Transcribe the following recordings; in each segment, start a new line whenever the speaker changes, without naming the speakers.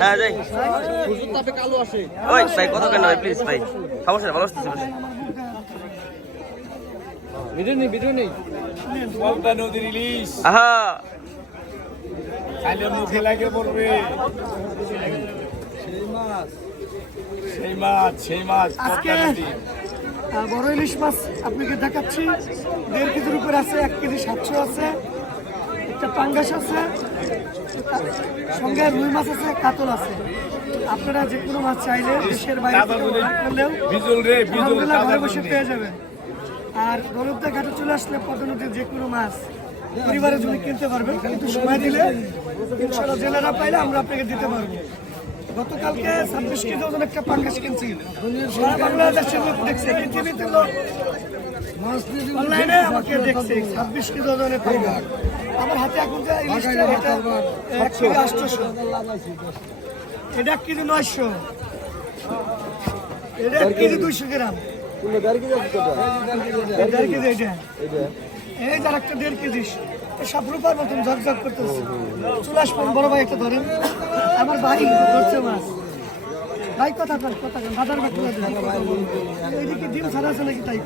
হ্যাঁ যাই।
কালো আসে
ওই ভাই কত কেন ভাই প্লিজ ভাই? সমস্যা ভালো আসতেছি
ভিডিও নেই ভিডিও নেই
পদ্মা নদীর ইলিশ।
আহা।
খাইলে মুখে লাগে পড়বে। সেই মাছ। সেই মাছ
বড় ইলিশ মাছ আপনাকে দেখাচ্ছি। দেড় কেজির উপর আছে এক কেজি সাতশো আছে। একটা পাঙ্গাস আছে সঙ্গে রুই মাছ আছে কাতল আছে। আপনারা যে কোনো মাছ চাইলে দেশের বাইরে করলেও
বিজুল রে বিজুল
আলহামদুলিল্লাহ ঘরে বসে পেয়ে যাবেন। আর দরবদা ঘাটে চলে আসলে পদ্মনদীর যে কোনো মাছ পরিবারের জন্য কিনতে পারবেন কিন্তু সময় দিলে ইনশাল্লাহ জেলেরা পাইলে আমরা আপনাকে দিতে পারব। গতকালকে ছাব্বিশ কেজি ওজন একটা পাঙ্গাস কিনছি। সারা বাংলাদেশের লোক দেখছে পৃথিবীতে লোক অনলাইনে আমাকে দেখছে ছাব্বিশ কেজি ওজনের পাঙ্গাস। আমার হাতে এখন যে ইলিশটা এটা এক কেজি আটশোশো এটা এক কেজি নয়শো। এটা এক কেজি দুইশো গ্রাম। দেড় কেজি এটা। এই যার একটা দেড় কেজি। সব রূপার মতন ঝকঝক করতেছে। চলে আসবেন বড় ভাই একটা ধরেন। আমার ভাই ধরছে মাছ। ভাই, কথা কথা দাদার বাকি এইদিকে ডিম ছাড়া আছে নাকি তাই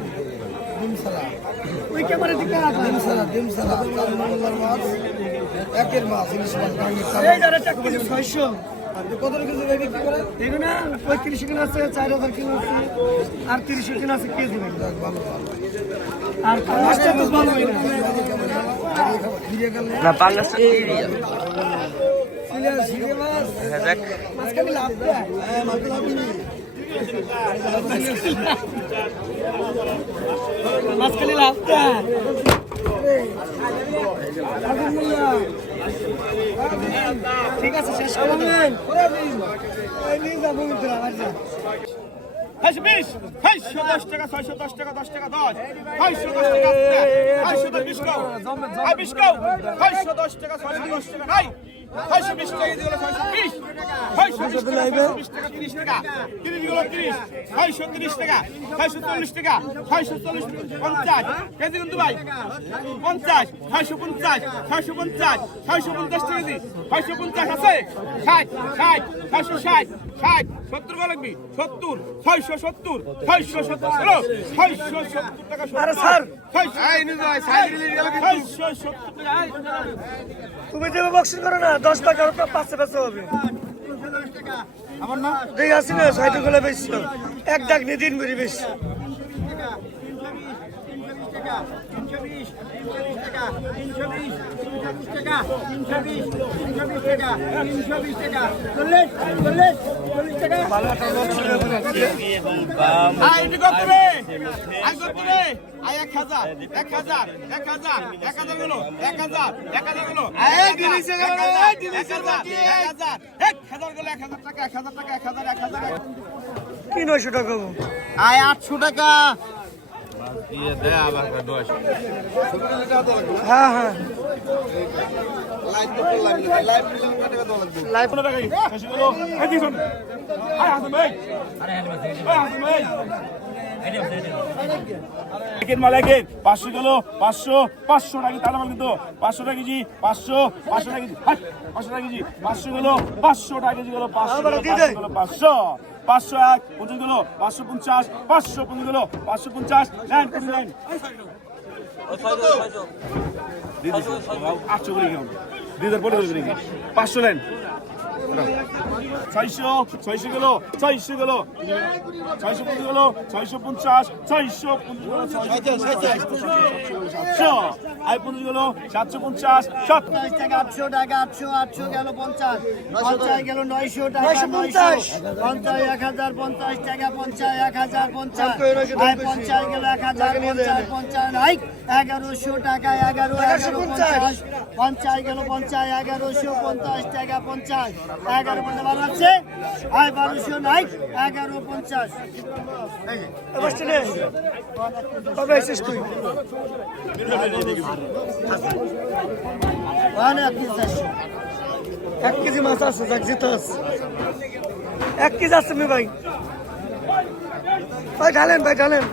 ডিম ছাড়া ওই ক্যামেরার দিকে ডিম ছাড়া একের মাছ যার একটা কেজি ছয়শো কত কেজি বিক্রি করে? এগুলো পঁয়ত্রিশ কিলো আছে চার হাজার কিলো আছে আর তিরিশ কিলো আছে কেজি আর পাঁচটা তো বলবোই না।
না পাঙ্গাসটা এরিয়া হ্যাঁ
লাভ লাভ দেয় ঠিক আছে শেষ করবেন
ছয়শো দশ টাকা ছয়শো দশ টাকা দশ টাকা দশ ছয়শো দশ টাকা ছয়শো দশ বিশ কাউ বিশ কাউ ছয়শো দশ টাকা ছয়শো দশ টাকা নাই ছয়শো বিশ টাকা দিয়ে গেলো ছয়শো বিশ ছয়শো বিশ টাকা বিশ টাকা তিরিশ টাকা। তিরিশ গেলো তিরিশ ছয়শো তিরিশ টাকা ছয়শো চল্লিশ টাকা ছয়শো চল্লিশ পঞ্চাশ। কেজি কিন্তু ভাই পঞ্চাশ ছয়শো পঞ্চাশ ছয়শো পঞ্চাশ ছয়শো পঞ্চাশ টাকা দি ছয়শো পঞ্চাশ আছে? ষাট ষাট ছয়শো ষাট ষাট সত্তর লাগবি। সত্তর ছয়শো সত্তর ছয়শো সত্তর। হলো ছয়শো সত্তর টাকা
আরে
ছয়শো সত্তর টাকা।
তুমি যে বক্সিং করো না দশ টাকা পাঁচশো পাঁচশো হবে
আমার না
দেখে আসি না সাইডে গুলো এক ডাক নিয়ে দিন বেরি
রে? আই এক হাজার এক হাজার এক হাজার এক হাজার গেলো। এক হাজার এক হাজার গেলো। এক হাজার এক হাজার গেলো এক হাজার টাকা এক হাজার টাকা এক হাজার এক হাজার।
টাকা
আয় আটশো টাকা।
হ্যাঁ হ্যাঁ। লাইভ
মালাকের পাঁচশো গেল পাঁচশো পাঁচশো টাকা তাহলে আমার কিন্তু? পাঁচশো টাকা কেজি পাঁচশো পাঁচশো টাকা কেজি। পাঁচশো টাকা কেজি। পাঁচশো গেল পাঁচশো টাকা কেজি গেল পাঁচশো। পাঁচশো গেলো, পাঁচশো এক, পর্যন্ত গেল পাঁচশো পঞ্চাশ, পাঁচশো পর্যন্ত গেল পাঁচশো পঞ্চাশ। নাইন কোন নাইন আটশো করে গেল দুই হাজার পাঁচশো লাইন ছয়শো ছয়শো গেল ছয়শো গেল। ছয়শো পঞ্চাশ গেল ছয়শো পঞ্চাশ ছয়শো সাতশো আয় পঞ্চাশ গেল সাতশো পঞ্চাশ সাত।
পঞ্চাশ টাকা আটশো টাকা আটশো আটশো গেল পঞ্চাশ। পঞ্চাশ গেল নয়শো টাকা
পঞ্চাশ।
পঞ্চাশ এক হাজার পঞ্চাশ টাকা পঞ্চাশ এক হাজার পঞ্চাশ। আয় পঞ্চাশ গেল এক হাজার পঞ্চাশ এগারোশো টাকা এগারো এগারো পঞ্চাশ। পঞ্চাশ গেল পঞ্চাশ এগারোশো পঞ্চাশ টাকা পঞ্চাশ। এগারো পঞ্চাশ ভালো আছে। আয় বারোশো নাই এগারো পঞ্চাশ।
কবে এসেছিস তুই। এক কেজি মাছ আছে যাক যেতে আছে। এক কেজি আছে মি ভাই। ভাই ঢালেন ভাই ঢালেন।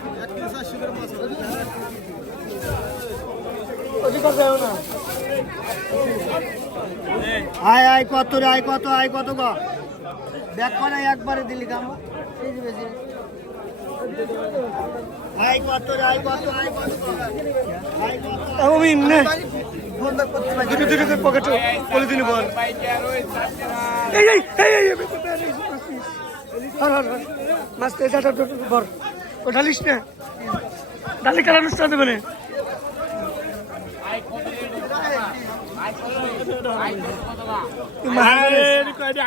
অধিকার যাও না।
আয় আয় কত রে আয় কত আয় কত গো। ব্যাক করে একবারে দিলি কাম বেশি বেশি কত রে আই কত আই কত আই কত
আমি নে। দুটো দুটো পকেটে বলে দিলি বল। এই এই এই এই হর হর হর মাছ তেজাটা বর ও ঢালিস না। নষ্ট দেবে না।
哎，你快点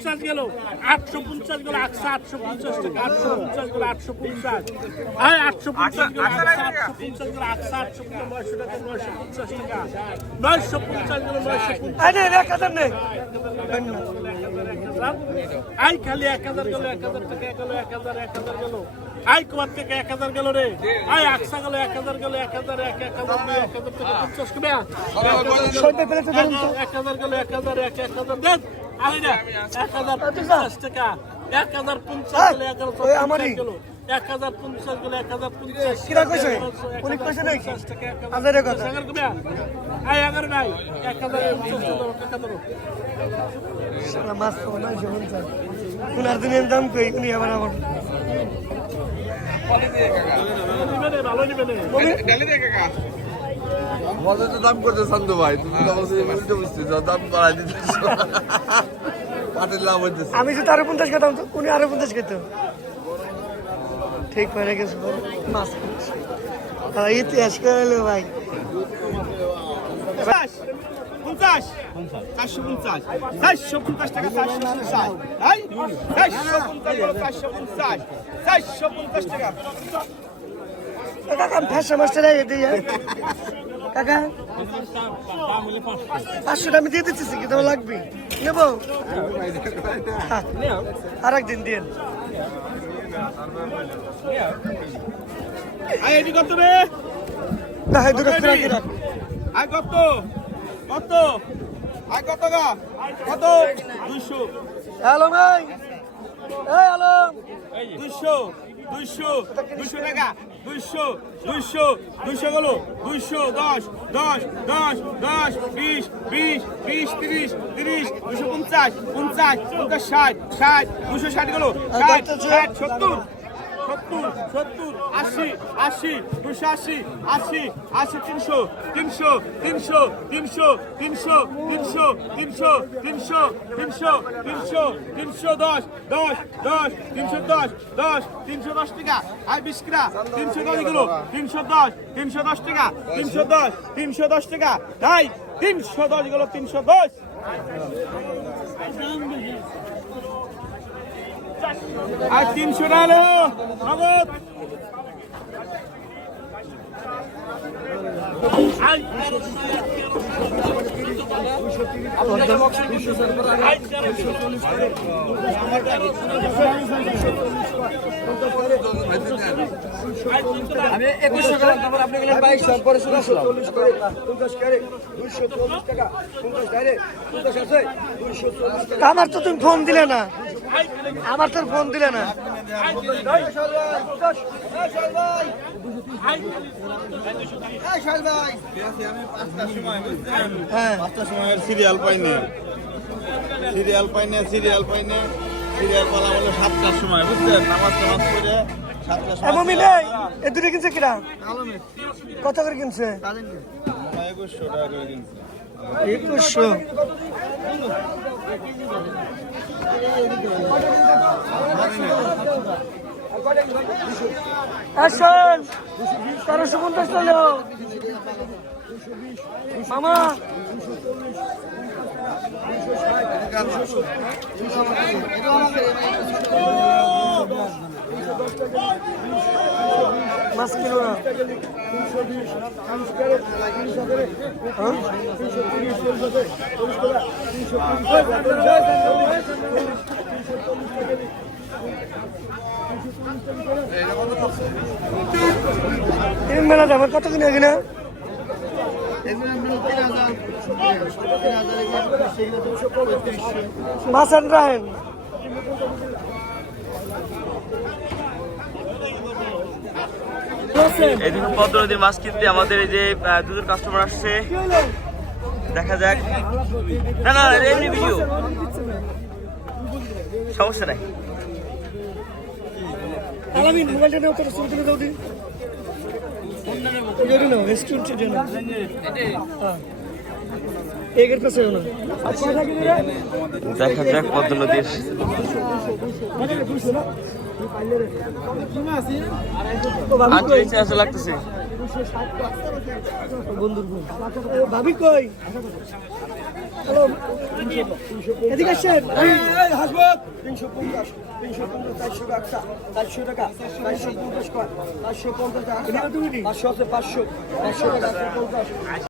গেল আটশো পঞ্চাশ গেল একশো আটশো পঞ্চাশ টাকা আটশো পঞ্চাশ গেল আটশো পঞ্চাশ। আই আটশো পঞ্চাশ গেল একশো আটশো পঞ্চাশ গেল একশো আটশো নয়শো টাকা নয়শো পঞ্চাশ টাকা নয়শো পঞ্চাশ গেল নয়শো পঞ্চাশ
আরে এক হাজার নেই।
আই খালি এক হাজার গেল এক হাজার টাকা গেল এক হাজার এক হাজার গেল। আই কুমার থেকে এক হাজার গেল রে। আই আকসা গেল এক হাজার গেল এক হাজার এক এক হাজার এক হাজার টাকা পঞ্চাশ কমে এক হাজার গেল এক হাজার এক এক হাজার। দেন। এক হাজার পঞ্চাশ টাকা এক হাজার পঞ্চাশ এক হাজার
ওই আমারই।
গেল এক হাজার পঞ্চাশ গেল এক হাজার পঞ্চাশ
কিরা কইছে? উনি কইছে নাকি? হাজারের কথা।
এগারো কমে আই এগারো নাই এক হাজার পঞ্চাশ টাকা ধরো
শালা মাছ তো না জীবন স্যার উনার দিনের দাম কই উনি আবার আমার
নিবে ভালো নিবে নে।
মজা তো দাম করতে শান্ত ভাই। তুমি তো বলছো উল্টো বুঝতে দাম বাড়াই দিতে পাটের লাভ হইতেছে।
আমি যদি আরও পঞ্চাশ খেতাম তো উনি আরও পঞ্চাশ খেত। ঠিক হয়ে গেছে। মাছ ইতিহাস করে ভাই।
পঞ্চাশ পঞ্চাশ চারশো পঞ্চাশ চারশো পঞ্চাশ টাকা চারশো পঞ্চাশ। চারশো পঞ্চাশ চারশো পঞ্চাশ চারশো পঞ্চাশ টাকা।
কাকা ফ্যাশন মাস্টার দিয়ে কাকা? পাঁচশোটা আমি দিয়ে দিচ্ছি কি? তোমার লাগবে। নেব? হ্যাঁ, আর একদিন দিন
আই এটি কত রে?
দেখা দুটো ফেরা রাখ।
আই কত? কত? আই কত গা? কত? দুইশো।
হ্যালো ভাই। এই আলম।
দুইশো দুইশো দুইশো টাকা। দুইশো দুইশো দুইশো গেলো দুইশো দশ দশ দশ দশ বিশ বিশ বিশ তিরিশ তিরিশ দুশো পঞ্চাশ পঞ্চাশ পঞ্চাশ ষাট ষাট দুশো ষাট গেলো ষাট ষাট সত্তর। সত্তর সত্তর আশি আশি দুশো আশি আশি আশি তিনশো তিনশো তিনশো তিনশো তিনশো তিনশো তিনশো তিনশো তিনশো তিনশো তিনশো দশ দশ দশ তিনশো দশ দশ তিনশো দশ টাকা আর বিশ টাকা তিনশো দশ গেলো তিনশো দশ তিনশো দশ টাকা তিনশো দশ তিনশো দশ টাকা তাই তিনশো দশ গেলো তিনশো দশ আজ তিনশো টাকা
আমি আপনি গেলেন বাইশ তারপরে ষোলোশো পঞ্চাশ দুইশো চল্লিশ টাকা। পঞ্চাশ আছে দুইশো চল্লিশ টাকা।
আমার তো তুমি ফোন দিলে না। আমার তো ফোন দিলে না। হ্যাঁ।
পাঁচটার সময় সিরিয়াল পাইনি সিরিয়াল পাইনি সিরিয়াল পাইনি সিরিয়াল পালা বলে সাতটার সময় বুঝছেন নামাজ টামাজ করে সাতটার সময়
কিনা কত করে কিনছে?
একুশশো।
আসুন। তেরোশো পঞ্চাশ চলে মামা। দুশো মাছ কিলো না? এই মেলা দাম কত কিনে কিনা মাছ আন রাহেন
এই দেখুন পদ্ম নদীর মাছ কিনতে আমাদের এই যে দুজন কাস্টমার আসছে। দেখা যাক। না না এমনি ভিডিও সমস্যা নাই।
হ্যাঁ।
দেখা যাক পদ্ম নদীর আচ্ছা। লাগতেছে।
ভাবি কই? হ্যালো। এদিকে আসেন।
হাসবো তিনশো পঞ্চাশ তিনশো পঞ্চাশ চারশো টাকা চারশো টাকা চারশো পঞ্চাশ চারশো পঞ্চাশ টাকা পাঁচশো আছে পাঁচশো পাঁচশো টাকা পঞ্চাশ।